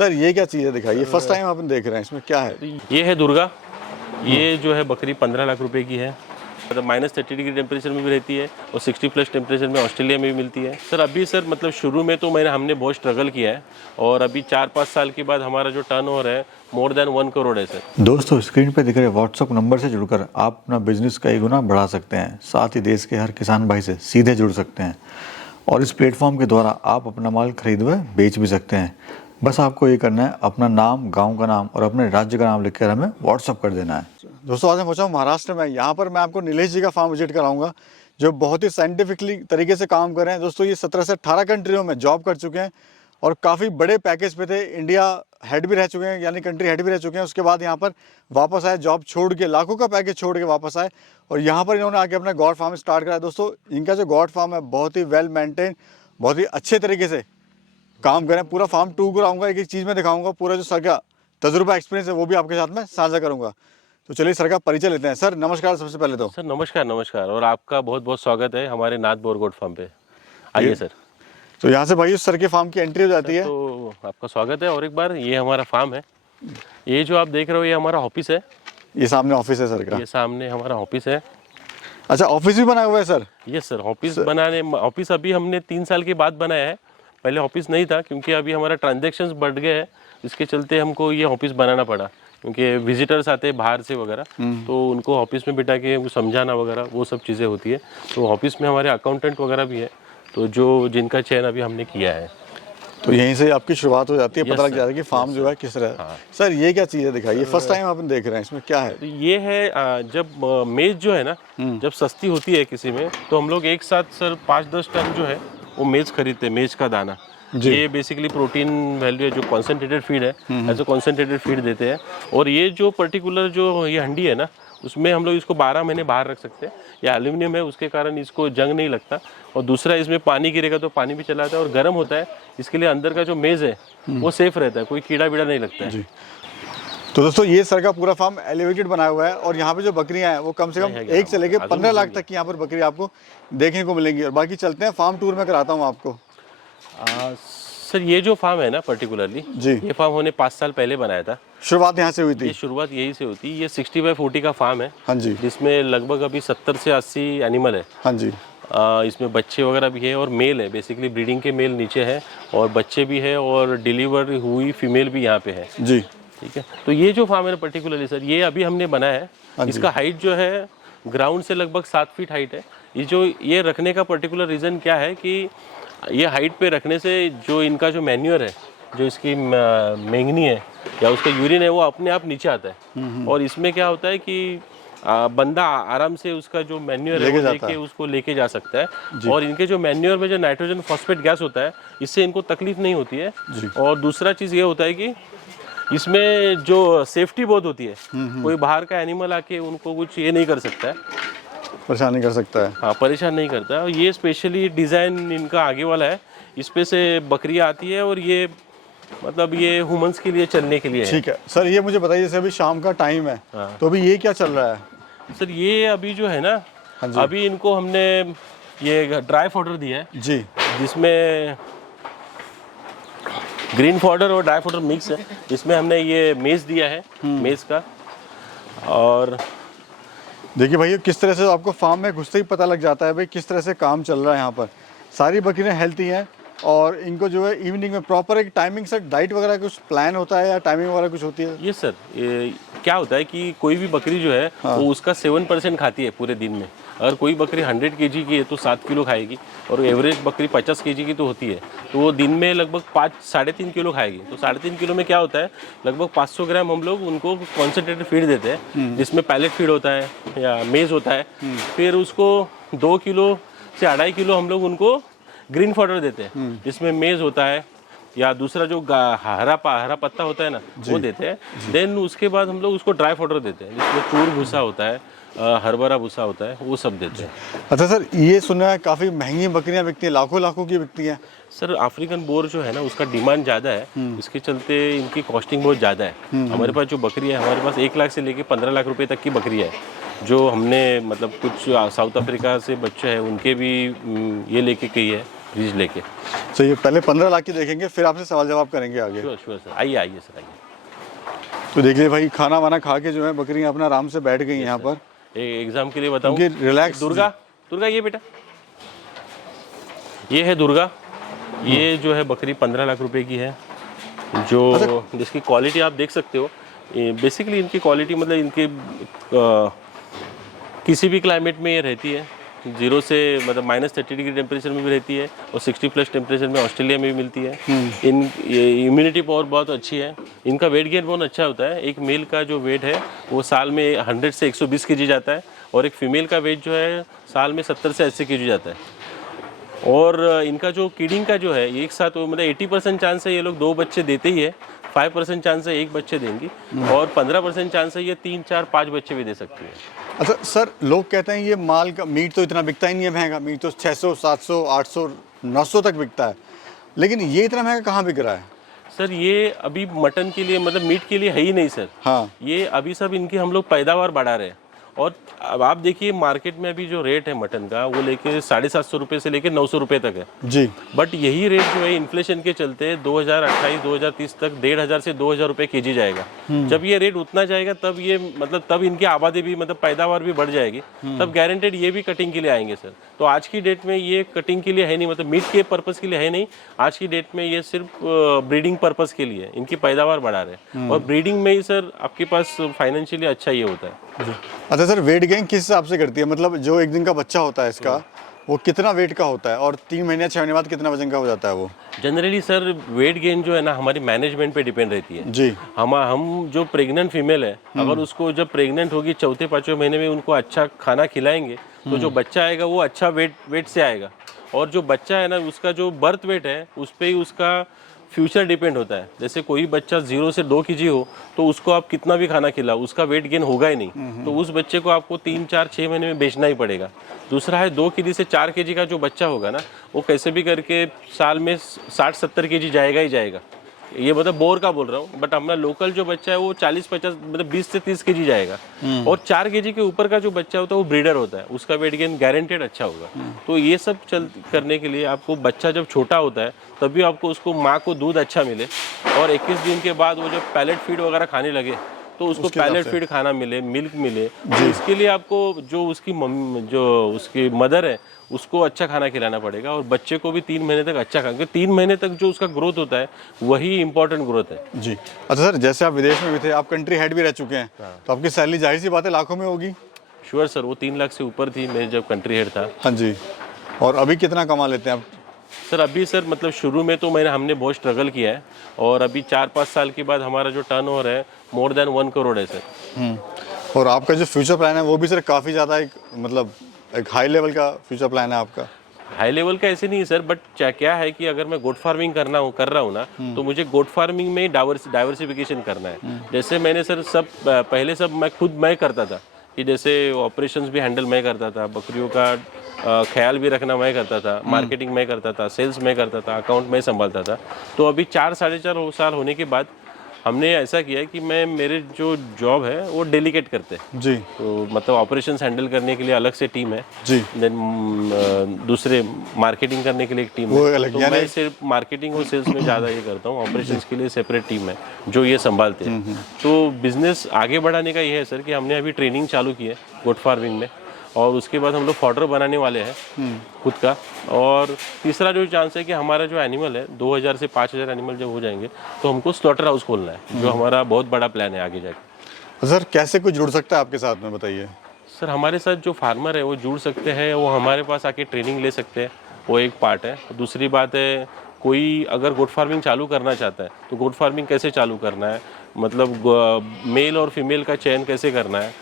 Sir ये क्या चीज़ है दिखाइए, फर्स्ट टाइम अपन देख रहे हैं, इसमें क्या है? ये है दुर्गा। ये जो है बकरी 15 लाख रुपए की है। मतलब -30 डिग्री टेम्परेचर में भी रहती है और 60+ टेम्परेचर में ऑस्ट्रेलिया में भी मिलती है। सर अभी सर मतलब शुरू में तो हमने बहुत स्ट्रगल किया है और अभी 4-5 साल के बाद हमारा जो टर्नओवर है मोर देन 1 करोड़ है सर। दोस्तों स्क्रीन पे दिख रहे व्हाट्सअप नंबर से जुड़कर आप अपना बिजनेस कई गुना बढ़ा सकते हैं, साथ ही देश के हर किसान भाई से सीधे जुड़ सकते हैं और इस प्लेटफॉर्म के द्वारा आप अपना माल खरीद व बेच भी सकते हैं। बस आपको ये करना है, अपना नाम, गांव का नाम और अपने राज्य का नाम लिखकर हमें व्हाट्सअप कर देना है। दोस्तों आज मैं पहुंचा हूँ महाराष्ट्र में। यहाँ पर मैं आपको नीलेश जी का फार्म विजिट कराऊंगा जो बहुत ही साइंटिफिकली तरीके से काम कर रहे हैं। दोस्तों ये 17 से 18 कंट्रियों में जॉब कर चुके हैं और काफ़ी बड़े पैकेज पे थे। इंडिया हेड भी रह चुके हैं, यानी कंट्री हेड भी रह चुके हैं। उसके बाद यहाँ पर वापस आए, जॉब छोड़ के, लाखों का पैकेज छोड़ के वापस आए और यहाँ पर इन्होंने आके अपना गॉड फार्म स्टार्ट करा। दोस्तों इनका जो गॉड फार्म है बहुत ही वेल मेंटेन, बहुत ही अच्छे तरीके से काम करें। पूरा फार्म टूर कराऊंगा, एक एक चीज़ में दिखाऊंगा, पूरा जो सर का तजुर्बा एक्सपीरियंस है वो भी आपके साथ में साझा करूंगा। तो चलिए सर का परिचय लेते हैं। सर नमस्कार सबसे पहले तो। सर नमस्कार और आपका बहुत बहुत स्वागत है हमारे नाथ बोर गोट फार्म पे। आइए सर। तो यहाँ से भाई सर के फार्म की एंट्री हो जाती है। तो आपका स्वागत है और एक बार ये हमारा फार्म है। ये जो आप देख रहे हो ये हमारा ऑफिस है। ये सामने ऑफिस है सर का। ये सामने हमारा ऑफिस है। अच्छा ऑफिस भी बना हुआ है सर? यस सर, ऑफिस अभी हमने 3 साल के बाद बनाया है। पहले ऑफिस नहीं था क्योंकि अभी हमारा ट्रांजैक्शंस बढ़ गए हैं, इसके चलते हमको ये ऑफिस बनाना पड़ा क्योंकि विजिटर्स आते हैं बाहर से वगैरह, तो उनको ऑफिस में बिठा के समझाना वगैरह वो सब चीज़ें होती है। तो ऑफिस में हमारे अकाउंटेंट वगैरह भी है, तो जिनका चयन अभी हमने किया है। तो यहीं से आपकी शुरुआत हो जाती है, पता लग जाता है कि फार्म जो है किस तरह है। हाँ। सर ये क्या चीज़ है दिखाइए, फर्स्ट टाइम अपन देख रहे हैं, इसमें क्या है? तो ये है जब मेज जो है ना, जब सस्ती होती है किसी में तो हम लोग एक साथ सर 5-10 टन जो है वो मेज खरीदते हैं, मेज का दाना। ये बेसिकली प्रोटीन वैल्यू है, जो कॉन्सेंट्रेटेड फीड है, ऐसे कॉन्सेंट्रेटेड फीड देते हैं। और ये जो पर्टिकुलर जो ये हंडी है ना, उसमें हम लोग इसको 12 महीने बाहर रख सकते हैं। ये एल्यूमिनियम है, उसके कारण इसको जंग नहीं लगता। और दूसरा इसमें पानी गिरेगा तो पानी भी चला जाता है और गर्म होता है, इसके लिए अंदर का जो मेज़ है वो सेफ रहता है, कोई कीड़ा बीड़ा नहीं लगता है। जी। तो दोस्तों ये सर का पूरा फार्म एलिवेटेड बनाया हुआ है और यहाँ पे जो बकरियाँ हैं वो कम से कम 1 से लेकर 15 लाख तक की यहाँ पर बकरी आपको देखने को मिलेंगी। और बाकी चलते हैं फार्म टूर में कराता हूँ आपको। सर ये जो फार्म है ना पर्टिकुलरली जी, ये फार्म हमने 5 साल पहले बनाया था। शुरुआत यहाँ से हुई थी? ये शुरुआत यही से होती है। ये 60/40 का फार्म है। हाँ जी। जिसमें लगभग अभी 70 से 80 एनिमल है। हाँ जी। इसमें बच्चे वगैरह भी है और मेल है, बेसिकली ब्रीडिंग के मेल नीचे है और बच्चे भी है और डिलीवर हुई फीमेल भी यहाँ पे है जी। ठीक है। तो ये जो फार्म है पर्टिकुलरली सर ये अभी हमने बनाया है। इसका हाइट जो है ग्राउंड से लगभग 7 फीट हाइट है। ये रखने का पर्टिकुलर रीज़न क्या है कि ये हाइट पे रखने से जो इनका जो मैन्योर है, जो इसकी मेंगनी है या उसका यूरिन है, वो अपने आप नीचे आता है। और इसमें क्या होता है कि बंदा आराम से उसका जो मैन्योर है वो लेके उसको लेके जा सकता है। और इनके जो मैन्योर में जो नाइट्रोजन फॉस्फेट गैस होता है, इससे इनको तकलीफ नहीं होती है। और दूसरा चीज़ ये होता है कि इसमें जो सेफ्टी बहुत होती है, कोई बाहर का एनिमल आके उनको कुछ ये नहीं कर सकता है, परेशान नहीं कर सकता है। हाँ परेशान नहीं करता है। और ये स्पेशली डिज़ाइन इनका आगे वाला है, इस पे से बकरियाँ आती है और ये मतलब ये ह्यूमंस के लिए चलने के लिए है। ठीक है सर, ये मुझे बताइए जैसे अभी शाम का टाइम है, तो अभी ये क्या चल रहा है? सर ये अभी जो है ना, अभी इनको हमने ये ड्राई फॉडर दिया है जी, जिसमें ग्रीन फॉडर और ड्राई फॉडर मिक्स है। इसमें हमने ये मेज़ दिया है, मेज़ का। और देखिए भाई किस तरह से आपको फार्म में घुसते ही पता लग जाता है भाई किस तरह से काम चल रहा है। यहाँ पर सारी बकरियाँ हेल्थी हैं और इनको जो है इवनिंग में प्रॉपर एक टाइमिंग से डाइट वगैरह कुछ प्लान होता है या टाइमिंग वगैरह कुछ होती है? ये सर क्या होता है कि कोई भी बकरी जो है वो उसका 7% खाती है पूरे दिन में। अगर कोई बकरी 100 kg की है तो 7 किलो खाएगी और एवरेज बकरी 50 kg की तो होती है, तो वो दिन में लगभग 3.5 किलो खाएगी। तो 3.5 किलो में क्या होता है, लगभग 500 ग्राम हम लोग उनको कॉन्सेंट्रेटेड फीड देते हैं, जिसमें पैलेट फीड होता है या मेज़ होता है। फिर उसको 2 किलो से 2.5 किलो हम लोग उनको ग्रीन फॉडर देते हैं, जिसमें मेज़ होता है या दूसरा जो हरा पत्ता होता है ना वो देते हैं। देन उसके बाद हम लोग उसको ड्राई फॉडर देते हैं, जिसमें तूर भूसा होता है, हरभरा भूसा होता है, वो सब देते हैं। अच्छा सर, ये सुना है काफ़ी महंगी बकरियां बिकती हैं, लाखों की बिकती हैं। सर अफ्रीकन बोर जो है ना उसका डिमांड ज़्यादा है, इसके चलते इनकी कॉस्टिंग बहुत ज़्यादा है। हमारे पास जो बकरी है, हमारे पास 1 लाख से लेके 15 लाख रुपए तक की बकरी है, जो हमने मतलब कुछ साउथ अफ्रीका से बच्चे हैं उनके भी ये लेके गई है। फ्रिज लेके। तो ये पहले 15 लाख की देखेंगे, फिर आपसे सवाल जवाब करेंगे आगे। श्योर श्योर सर, आइए आइए सर आइए। तो देखिए भाई, खाना वाना खा के जो है बकरियां अपना आराम से बैठ गई यहाँ पर। एग्जाम के लिए बताऊँ, क्योंकि रिलैक्स। दुर्गा, दुर्गा ये बेटा, ये है दुर्गा। ये जो है बकरी 15 लाख रुपए की है, जो जिसकी क्वालिटी आप देख सकते हो। बेसिकली इनकी क्वालिटी मतलब इनके किसी भी क्लाइमेट में ये रहती है, 0 से मतलब -30 डिग्री टेम्परेचर में भी रहती है, और 60+ टेम्परेचर में ऑस्ट्रेलिया में भी मिलती है। इन इम्यूनिटी पावर बहुत अच्छी है, इनका वेट गेन बहुत अच्छा होता है। एक मेल का जो वेट है वो साल में 100 से 120 kg जाता है, और एक फीमेल का वेट जो है साल में 70 से 80 kg जाता है। और इनका जो किडिंग का जो है एक साथ मतलब 80% चांस है ये लोग 2 बच्चे देते ही है, 5% चांस है 1 बच्चे देंगी, और 15% चांस है ये 3, 4, 5 बच्चे भी दे सकती है। अच्छा सर, लोग कहते हैं ये माल का मीट तो इतना बिकता ही नहीं है महंगा, मीट तो 600, 700, 800, 900 तक बिकता है, लेकिन ये इतना महंगा कहाँ बिक रहा है? सर ये अभी मटन के लिए मतलब मीट के लिए है ही नहीं सर। हाँ, ये अभी सब इनकी हम लोग पैदावार बढ़ा रहे हैं। और अब आप देखिए मार्केट में अभी जो रेट है मटन का वो लेके 750 रुपये से लेके 900 रुपये तक है जी। बट यही रेट जो है इन्फ्लेशन के चलते 2028-2030 तक 1500 से 2000 रुपये केजी जाएगा। जब ये रेट उतना जाएगा तब ये मतलब तब इनकी आबादी भी मतलब पैदावार भी बढ़ जाएगी, तब गारंटेड ये भी कटिंग के लिए आएंगे सर। तो आज की डेट में ये कटिंग के लिए है नहीं, मतलब मीट के पर्पज़ के लिए है नहीं। आज की डेट में ये सिर्फ ब्रीडिंग पर्पज़ के लिए इनकी पैदावार बढ़ा रहे हैं, और ब्रीडिंग में ही सर आपके पास फाइनेंशियली अच्छा ये होता है। अच्छा सर, वेट गेन किस हिसाब से करती है? मतलब जो एक दिन का बच्चा होता है इसका, वो कितना वेट का होता है, और 3 महीने 6 महीने बाद कितना वजन का हो जाता है वो? जनरली सर वेट गेन जो है ना हमारी मैनेजमेंट पे डिपेंड रहती है जी। हम जो प्रेग्नेंट फीमेल है अगर उसको जब प्रेग्नेंट होगी 4-5वें महीने में उनको अच्छा खाना खिलाएंगे तो जो बच्चा आएगा वो अच्छा वेट से आएगा। और जो बच्चा है ना उसका जो बर्थ वेट है उस पर ही उसका फ्यूचर डिपेंड होता है। जैसे कोई बच्चा 0 से 2 kg हो तो उसको आप कितना भी खाना खिलाओ उसका वेट गेन होगा ही नहीं, तो उस बच्चे को आपको 3, 4, 6 महीने में बेचना ही पड़ेगा। दूसरा है 2 kg से 4 kg का जो बच्चा होगा ना वो कैसे भी करके साल में 60-70 kg जाएगा ही जाएगा। ये मतलब बोर का बोल रहा हूँ, बट हमारा लोकल जो बच्चा है वो 40-50 मतलब 20 से 30 kg जाएगा। और 4 kg के ऊपर का जो बच्चा होता है वो ब्रीडर होता है, उसका वेट गेन गारंटेड अच्छा होगा। तो ये सब करने के लिए आपको बच्चा जब छोटा होता है तभी आपको उसको माँ को दूध अच्छा मिले, और 21 दिन के बाद वो जब पैलेट फीड वगैरह खाने लगे तो उसको पैलेट फीड खाना मिले, मिल्क मिले। तो इसके लिए आपको जो उसकी मदर है उसको अच्छा खाना खिलाना पड़ेगा, और बच्चे को भी 3 महीने तक अच्छा खाना, क्योंकि 3 महीने तक जो उसका ग्रोथ होता है वही इंपॉर्टेंट ग्रोथ है जी। अच्छा सर, जैसे आप विदेश में भी थे, आप कंट्री हेड भी रह चुके हैं, तो आपकी सैलरी जाहिर सी बात है लाखों में होगी? श्योर सर, वो 3 लाख से ऊपर थी मैं जब कंट्री हेड था। हाँ जी। और अभी कितना कमा लेते हैं आप? सर अभी सर मतलब शुरू में तो हमने बहुत स्ट्रगल किया है, और अभी 4-5 साल के बाद हमारा जो टर्नओवर है मोर देन 1 करोड़ है सर। और आपका जो फ्यूचर प्लान है वो भी सर काफ़ी ज़्यादा एक हाई लेवल का फ्यूचर प्लान है आपका? हाई लेवल का ऐसे नहीं है सर, बट क्या है कि अगर मैं गोट फार्मिंग कर रहा हूँ ना तो मुझे गोट फार्मिंग में डाइवर्सिफिकेशन करना है। जैसे मैंने सर पहले मैं करता था कि जैसे ऑपरेशंस भी हैंडल मैं करता था, बकरियों का ख्याल भी रखना मैं करता था, मार्केटिंग मैं करता था, सेल्स मैं करता था, अकाउंट मैं संभालता था। तो अभी 4-4.5 साल होने के बाद हमने ऐसा किया कि मेरे जो जॉब है वो डेलीकेट करते हैं जी। तो मतलब ऑपरेशंस हैंडल करने के लिए अलग से टीम है जी। देन दूसरे मार्केटिंग करने के लिए एक टीम है, तो मैं सिर्फ मार्केटिंग और सेल्स में ज़्यादा ये करता हूँ। ऑपरेशंस के लिए सेपरेट टीम है जो ये संभालते हैं। तो बिजनेस आगे बढ़ाने का ये है सर कि हमने अभी ट्रेनिंग चालू की है गोट फार्मिंग में, और उसके बाद हम लोग फॉडर बनाने वाले हैं खुद का। और तीसरा जो चांस है कि हमारा जो एनिमल है 2000 से 5000 एनिमल जब हो जाएंगे तो हमको स्लॉटर हाउस खोलना है, जो हमारा बहुत बड़ा प्लान है आगे जाके। सर कैसे कुछ जुड़ सकता है आपके साथ में, बताइए? सर हमारे साथ जो फार्मर है वो जुड़ सकते हैं, वो हमारे पास आके ट्रेनिंग ले सकते हैं, वो एक पार्ट है। दूसरी बात है कोई अगर गोट फार्मिंग चालू करना चाहता है तो गोट फार्मिंग कैसे चालू करना है, मतलब मेल और फीमेल का चयन कैसे करना है,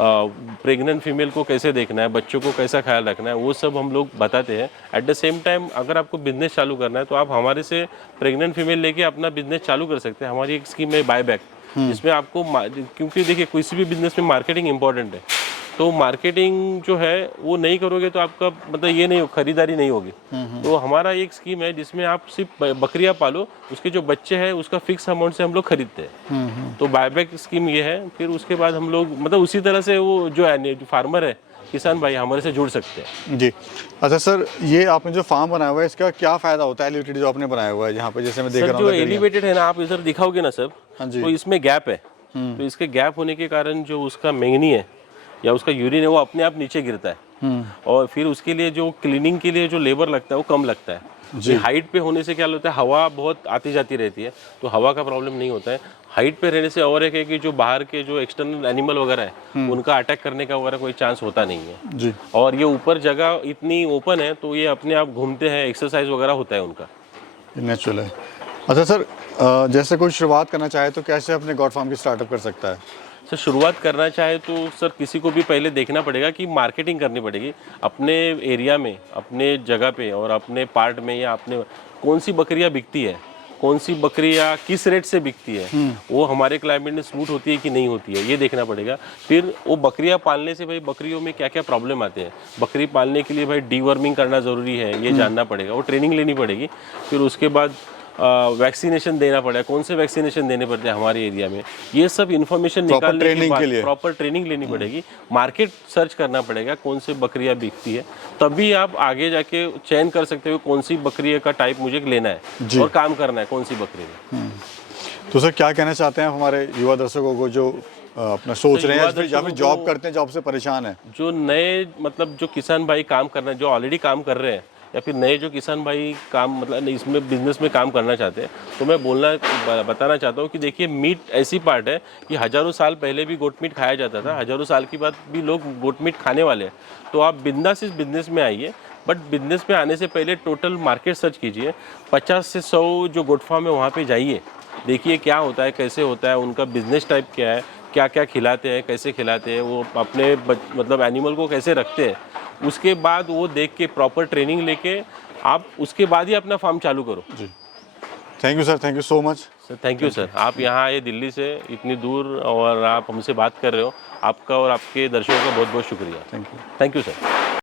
प्रेग्नेंट फीमेल को कैसे देखना है, बच्चों को कैसा ख्याल रखना है, वो सब हम लोग बताते हैं। एट द सेम टाइम अगर आपको बिजनेस चालू करना है तो आप हमारे से प्रेग्नेंट फीमेल लेके अपना बिजनेस चालू कर सकते हैं। हमारी एक स्कीम है बायबैक, जिसमें आपको क्योंकि देखिए किसी भी बिजनेस में मार्केटिंग इंपॉर्टेंट है, तो मार्केटिंग जो है वो नहीं करोगे तो आपका मतलब ये नहीं खरीदारी नहीं होगी। तो हमारा एक स्कीम है जिसमें आप सिर्फ बकरियां पालो, उसके जो बच्चे हैं उसका फिक्स अमाउंट से हम लोग खरीदते हैं। तो बायबैक स्कीम ये है। फिर उसके बाद हम लोग मतलब उसी तरह से वो जो फार्मर है किसान भाई हमारे से जुड़ सकते हैं। जी। अच्छा सर, ये आपने जो फार्म बनाया हुआ है इसका क्या फ़ायदा होता है एलिवेटेड जो आपने बनाया हुआ है यहाँ पे, जैसे मैं देख सर रहा जो हूँ एलिवेटेड है ना, आप इधर दिखाओगे ना सर, हाँ जी। तो इसमें गैप है, तो इसके गैप होने के कारण जो उसका मैंगनी है या उसका यूरिन है वो अपने आप नीचे गिरता है, और फिर उसके लिए जो क्लीनिंग के लिए जो लेबर लगता है वो कम लगता है। जी। हाइट पे होने से क्या होता है, हवा बहुत आती जाती रहती है, तो हवा का प्रॉब्लम नहीं होता है। हाइट पे रहने से और एक है कि जो बाहर के जो एक्सटर्नल एनिमल वगैरह है उनका अटैक करने का वगैरह कोई चांस होता नहीं है। जी। और ये ऊपर जगह इतनी ओपन है तो ये अपने आप घूमते हैं, एक्सरसाइज वगैरह होता है उनका। नेचुरल है। अच्छा सर, जैसे कोई शुरुआत करना चाहे तो कैसे अपने गॉड फार्म की स्टार्टअप कर सकता है? सर शुरुआत करना चाहे तो सर किसी को भी पहले देखना पड़ेगा कि मार्केटिंग करनी पड़ेगी अपने एरिया में, अपने जगह पे और अपने पार्ट में, या अपने कौन सी बकरियां बिकती है, कौन सी बकरियां किस रेट से बिकती है, वो हमारे क्लाइमेट में सूट होती है कि नहीं होती है, ये देखना पड़ेगा। फिर वो बकरियां पालने से भाई बकरियों में क्या क्या प्रॉब्लम आते हैं, बकरी पालने के लिए भाई डीवर्मिंग करना ज़रूरी है, ये जानना पड़ेगा, वो ट्रेनिंग लेनी पड़ेगी। फिर उसके बाद वैक्सीनेशन देना पड़ेगा, कौन से वैक्सीनेशन देने पड़ते हैं हमारे एरिया में, ये सब इन्फॉर्मेशन निकालने के बाद प्रॉपर ट्रेनिंग लेनी पड़ेगी, मार्केट सर्च करना पड़ेगा कौन से बकरियां बिकती है, तभी आप आगे जाके चयन कर सकते हो कौन सी बकरी का टाइप मुझे लेना है और काम करना है कौन सी बकरी में। तो सर क्या कहना चाहते हैं आप हमारे युवा दर्शकों को जो अपना सोच रहे हैं या फिर जॉब करते हैं, जॉब से परेशान है? जो नए मतलब जो किसान भाई काम करना, जो ऑलरेडी काम कर रहे हैं, या फिर नए जो किसान भाई काम मतलब इसमें बिजनेस में काम करना चाहते हैं, तो मैं बताना चाहता हूँ कि देखिए मीट ऐसी पार्ट है कि हज़ारों साल पहले भी गोट मीट खाया जाता था, हज़ारों साल के बाद भी लोग गोट मीट खाने वाले हैं। तो आप बिंदास इस बिजनेस में आइए, बट बिजनेस में आने से पहले टोटल मार्केट सर्च कीजिए। 50 से 100 जो गोट फार्म है वहाँ पर जाइए, देखिए क्या होता है, कैसे होता है, उनका बिजनेस टाइप क्या है, क्या क्या खिलाते हैं, कैसे खिलाते हैं, वो अपने मतलब एनिमल को कैसे रखते हैं, उसके बाद वो देख के प्रॉपर ट्रेनिंग लेके आप उसके बाद ही अपना फार्म चालू करो। जी। Thank you sir, thank you so much sir. Thank you sir, आप यहाँ आए दिल्ली से इतनी दूर और आप हमसे बात कर रहे हो, आपका और आपके दर्शकों का बहुत बहुत शुक्रिया। Thank you. Thank you sir.